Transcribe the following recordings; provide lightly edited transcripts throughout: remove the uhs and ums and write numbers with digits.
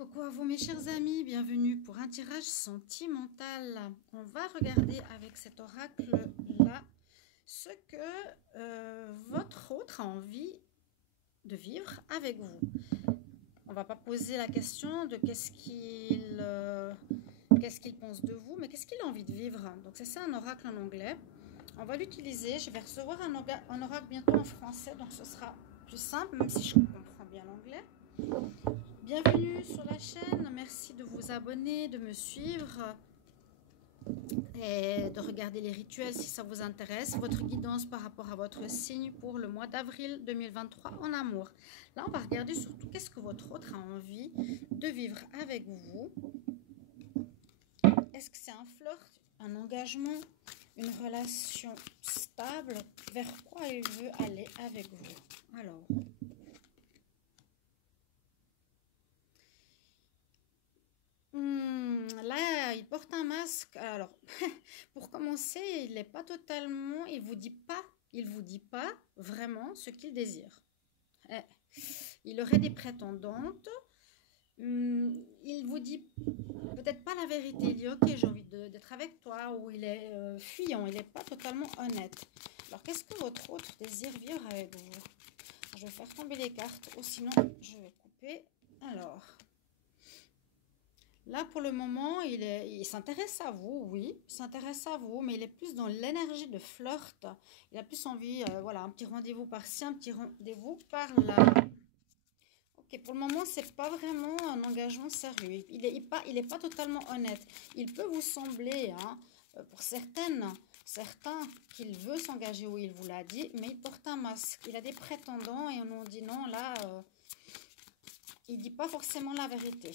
Coucou à vous mes chers amis, bienvenue pour un tirage sentimental. On va regarder avec cet oracle-là ce que votre autre a envie de vivre avec vous. On va pas poser la question de qu'est-ce qu'il pense de vous, mais qu'est-ce qu'il a envie de vivre. Donc c'est ça un oracle en anglais. On va l'utiliser, je vais recevoir un oracle bientôt en français, donc ce sera plus simple, même si je comprends bien l'anglais. Bienvenue sur la chaîne, merci de vous abonner, de me suivre et de regarder les rituels si ça vous intéresse. Votre guidance par rapport à votre signe pour le mois d'avril 2023 en amour. Là, on va regarder surtout qu'est-ce que votre autre a envie de vivre avec vous. Est-ce que c'est un flirt, un engagement, une relation stable? Vers quoi il veut aller avec vous? Alors... là, il porte un masque. Alors, pour commencer, il n'est pas totalement... Il vous dit pas vraiment ce qu'il désire. Il aurait des prétendantes. Il vous dit peut-être pas la vérité. Il dit, ok, j'ai envie d'être avec toi. Ou il est fuyant. Il n'est pas totalement honnête. Alors, qu'est-ce que votre autre désire vivre avec vous? Je vais faire tomber les cartes. Ou sinon, je vais couper. Alors... là, pour le moment, il s'intéresse à vous, oui, il s'intéresse à vous, mais il est plus dans l'énergie de flirt. Il a plus envie, voilà, un petit rendez-vous par-ci, un petit rendez-vous par-là. Ok, pour le moment, c'est pas vraiment un engagement sérieux. Il est pas totalement honnête. Il peut vous sembler, hein, pour certains, qu'il veut s'engager, oui, il vous l'a dit, mais il porte un masque. Il a des prétendants et on dit non, là, il dit pas forcément la vérité.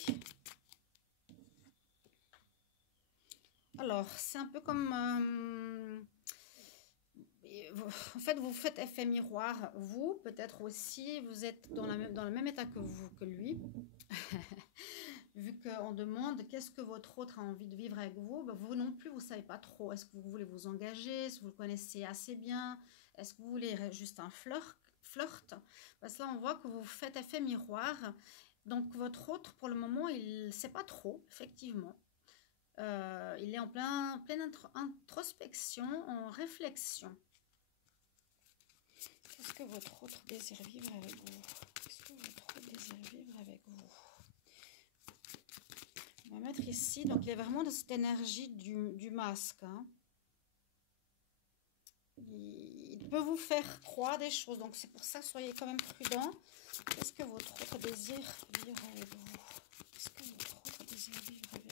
Alors, c'est un peu comme... en fait, vous faites effet miroir. Vous, peut-être aussi, vous êtes dans le même état que lui. Vu qu'on demande qu'est-ce que votre autre a envie de vivre avec vous, ben vous non plus, vous ne savez pas trop. Est-ce que vous voulez vous engager? Est-ce que vous le connaissez assez bien? Est-ce que vous voulez juste un flirt? Parce que là, on voit que vous faites effet miroir. Donc, votre autre, pour le moment, il ne sait pas trop, effectivement. Il est en pleine introspection, en réflexion. Qu'est-ce que votre autre désire vivre avec vous? Qu'est-ce que votre autre désire vivre avec vous? On va mettre ici, donc il est vraiment dans cette énergie du masque. Hein. Il peut vous faire croire des choses, donc c'est pour ça, soyez quand même prudent. Qu'est-ce que votre autre désire vivre avec vous? Qu'est-ce que votre autre désire vivre avec vous?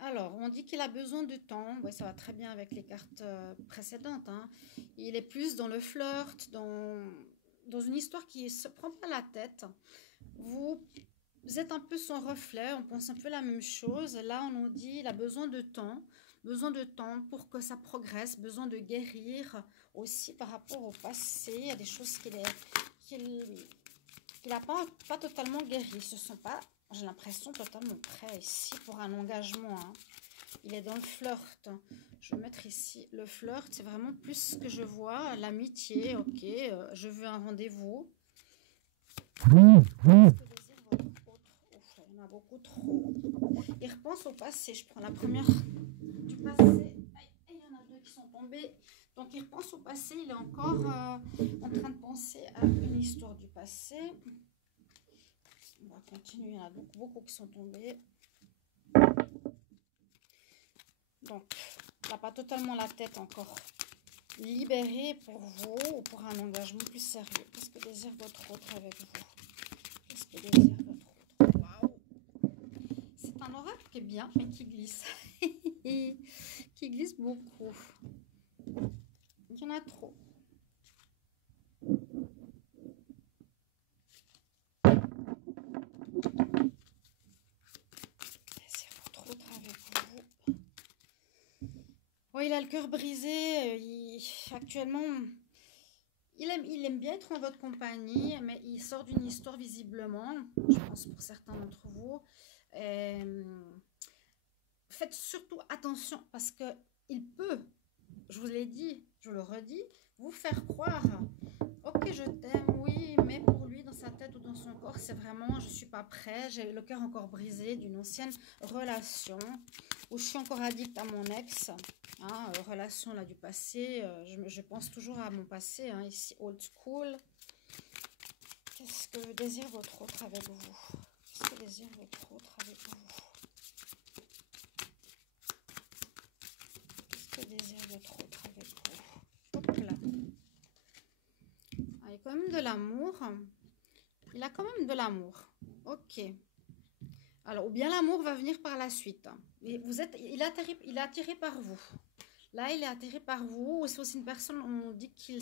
Alors, on dit qu'il a besoin de temps. Ouais, ça va très bien avec les cartes précédentes. Hein. Il est plus dans le flirt, dans une histoire qui ne se prend pas la tête. Vous êtes un peu son reflet, on pense un peu la même chose. Là, on nous dit qu'il a besoin de temps pour que ça progresse, besoin de guérir aussi par rapport au passé. Il y a des choses qu'il n'a pas totalement guéri. Ce ne sont pas... j'ai l'impression totalement prêt ici pour un engagement. Hein. Il est dans le flirt. Je vais mettre ici le flirt. C'est vraiment plus ce que je vois. L'amitié, ok. Je veux un rendez-vous. Qu'est-ce que désire votre autre? Ouf, il y en a beaucoup trop. Il repense au passé. Je prends la première du passé. Il y en a deux qui sont tombés. Donc il repense au passé. Il est encore en train de penser à une histoire du passé. On va continuer, il y en a beaucoup qui sont tombés. Donc, il n'a pas totalement la tête encore libérée pour vous ou pour un engagement plus sérieux. Qu'est-ce que désire votre autre avec vous? Qu'est-ce que désire votre autre? Waouh! C'est un oracle qui est bien, mais qui glisse. Qui glisse beaucoup. Il y en a trop. Oui, il a le cœur brisé. Actuellement, il aime bien être en votre compagnie, mais il sort d'une histoire visiblement, je pense pour certains d'entre vous. Faites surtout attention parce que il peut, je vous l'ai dit, je vous le redis, vous faire croire, ok, je t'aime, oui, mais pour lui, dans sa tête ou dans son corps, c'est vraiment, je suis pas prêt, j'ai le cœur encore brisé d'une ancienne relation, où je suis encore addict à mon ex, hein, relation là du passé, je pense toujours à mon passé, hein, ici, old school. Qu'est-ce que désire votre autre avec vous? Qu'est-ce que désire votre autre avec vous? Qu'est-ce que désire votre autre avec vous? Hop là. Ah, il y a quand même de l'amour. Il a quand même de l'amour. Ok. Alors, ou bien l'amour va venir par la suite. Et il est attiré par vous. Là, il est attiré par vous. C'est aussi une personne, on dit qu'il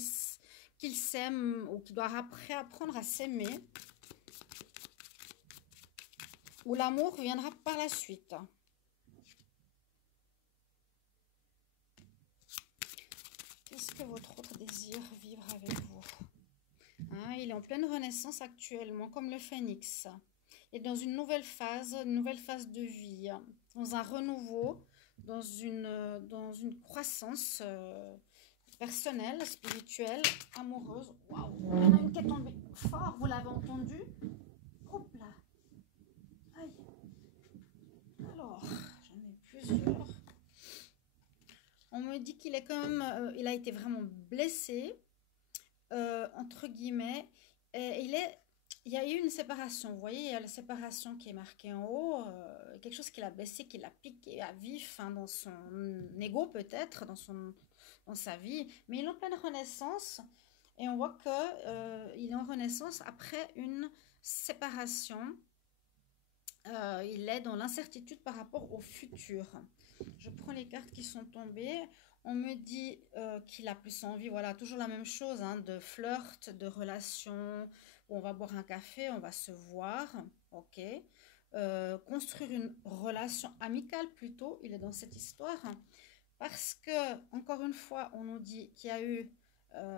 s'aime ou qu'il doit apprendre à s'aimer. Ou l'amour viendra par la suite. Qu'est-ce que votre autre désire vivre avec vous? Hein, il est en pleine renaissance actuellement, comme le phénix. Il est dans une nouvelle phase de vie, dans un renouveau, dans une croissance personnelle, spirituelle, amoureuse. Waouh, il y en a une qui est tombée fort, vous l'avez entendu? Hop là. Aïe. Alors, j'en ai plusieurs. On me dit qu'il est quand même, il a été vraiment blessé, entre guillemets, et il y a eu une séparation, vous voyez, il y a la séparation qui est marquée en haut, quelque chose qui l'a blessé, qui l'a piqué à vif, hein, dans son ego peut-être, dans sa vie, mais il est en pleine renaissance, et on voit qu'il est en renaissance après une séparation. Il est dans l'incertitude par rapport au futur. Je prends les cartes qui sont tombées. On me dit qu'il a plus envie, voilà, toujours la même chose, hein, de flirt, de relation, où on va boire un café, on va se voir, ok. Construire une relation amicale plutôt, il est dans cette histoire. Parce que, encore une fois, on nous dit qu'il y a eu,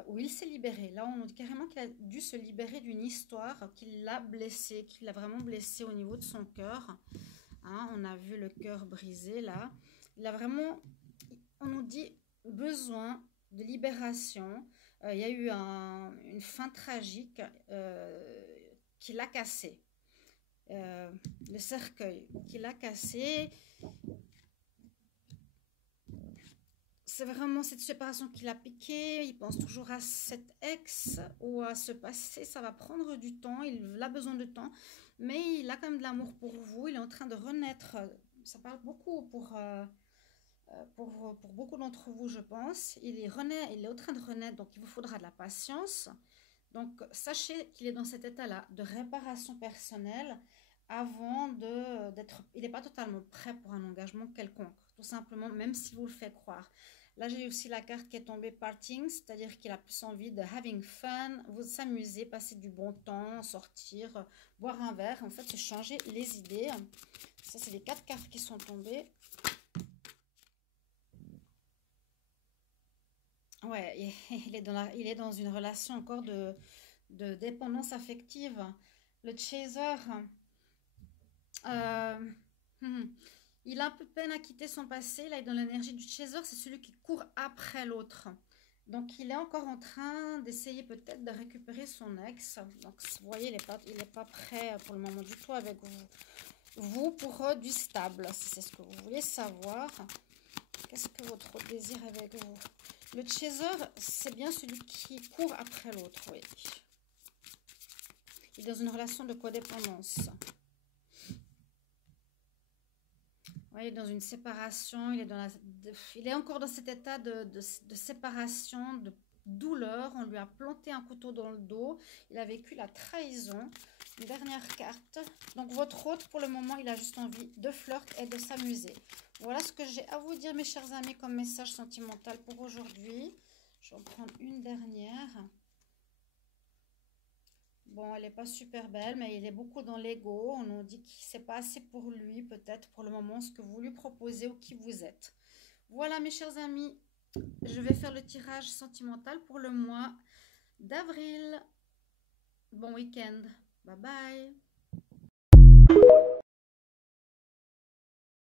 où il s'est libéré. Là, on nous dit carrément qu'il a dû se libérer d'une histoire qui l'a blessé, qui l'a vraiment blessé au niveau de son cœur. Hein, on a vu le cœur brisé là. Il a vraiment, on nous dit, besoin de libération. Il y a eu une fin tragique qui l'a cassé. Le cercueil qui l'a cassé. C'est vraiment cette séparation qui l'a piqué. Il pense toujours à cet ex ou à ce passé. Ça va prendre du temps. Il a besoin de temps. Mais il a quand même de l'amour pour vous. Il est en train de renaître. Ça parle beaucoup pour beaucoup d'entre vous, je pense. Il est en train de renaître. Donc, il vous faudra de la patience. Donc, sachez qu'il est dans cet état-là de réparation personnelle avant d'être... Il n'est pas totalement prêt pour un engagement quelconque. Tout simplement, même si vous le faites croire. Là, j'ai aussi la carte qui est tombée parting, c'est-à-dire qu'il a plus envie de having fun, vous s'amuser, passer du bon temps, sortir, boire un verre, en fait, se changer les idées. Ça, c'est les 4 cartes qui sont tombées. Ouais, il est dans une relation encore de dépendance affective. Le chaser, il a un peu de peine à quitter son passé. Là, il est dans l'énergie du chaser. C'est celui qui court après l'autre. Donc, il est encore en train d'essayer peut-être de récupérer son ex. Donc, vous voyez, il n'est pas prêt pour le moment du tout avec vous. Vous, pour du stable, si c'est ce que vous voulez savoir. Qu'est-ce que votre désir avec vous? Le chaser, c'est bien celui qui court après l'autre, oui. Il est dans une relation de codépendance. Oui, dans une séparation, il est encore dans cet état de séparation, de douleur. On lui a planté un couteau dans le dos. Il a vécu la trahison. Une dernière carte. Donc, votre hôte, pour le moment, il a juste envie de flirt et de s'amuser. Voilà ce que j'ai à vous dire, mes chers amis, comme message sentimental pour aujourd'hui. Je vais en prendre une dernière. Bon, elle n'est pas super belle, mais il est beaucoup dans l'ego. On nous dit que c'est pas assez pour lui, peut-être pour le moment, ce que vous lui proposez ou qui vous êtes. Voilà, mes chers amis, je vais faire le tirage sentimental pour le mois d'avril. Bon week-end. Bye bye.